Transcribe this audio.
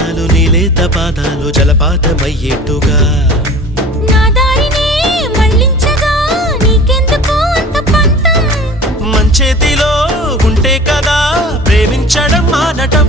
నిమిషాలు నీలేత పాదాలు జలపాతమయ్యేట్టుగా నా దారినే మళ్ళించగా నీకెందుకు అంత పంతం మంచేతిలో ఉంటే కదా ప్రేమించడం మానటం